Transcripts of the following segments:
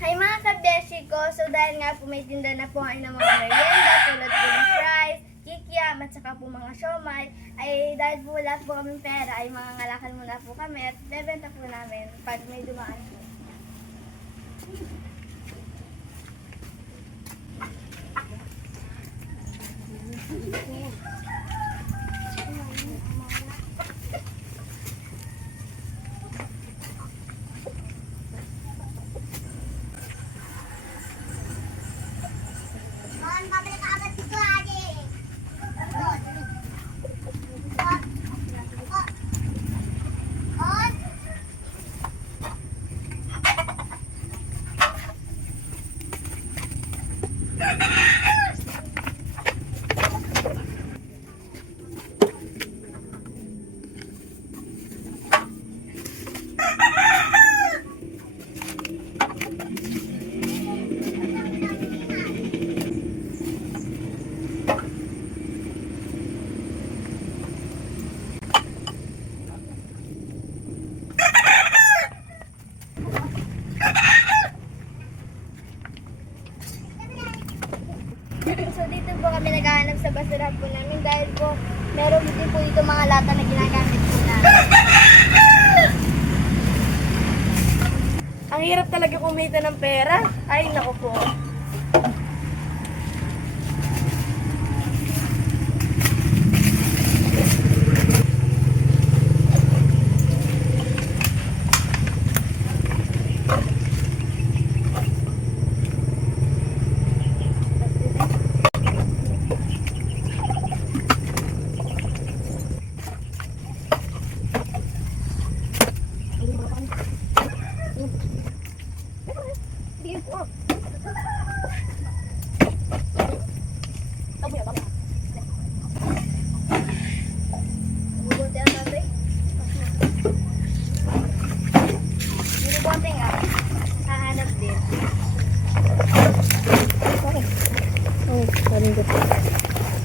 Hi mga kabeshi ko! So dahil nga po may tinda na po ngayon ng mga merienda tulad po ng fries, kikiam at saka po mga siomay, ay dahil po wala po kami pera ay mangangalakal muna po kami at bebenta po namin pag may dumaan po. So dito po kami naghahanap sa basurahan po namin dahil po meron din po dito mga lata na ginagamit po namin. Ang hirap talaga kumita ng pera. Ay, naku po.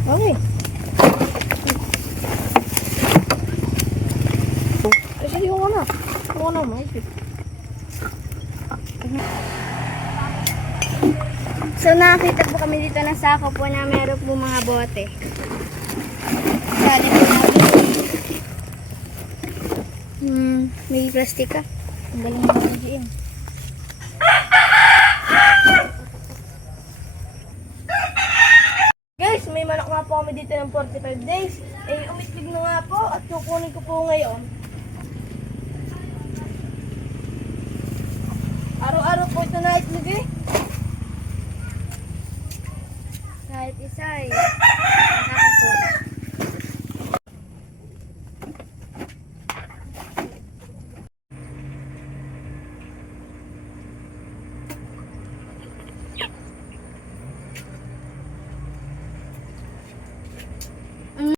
Okay. Kasi yung ano. Yung ano, maikit. So nakakita po kami dito ng sako po na meron po mga bote. Sali po natin. May plastic ka. Ang galing mo ng GM. Guys, may manok nga po kami dito ng 45 days. Eh, umitlig na nga po at kukunin ko po ngayon. Araw-araw po ito na itlog eh. Kahit isa eh.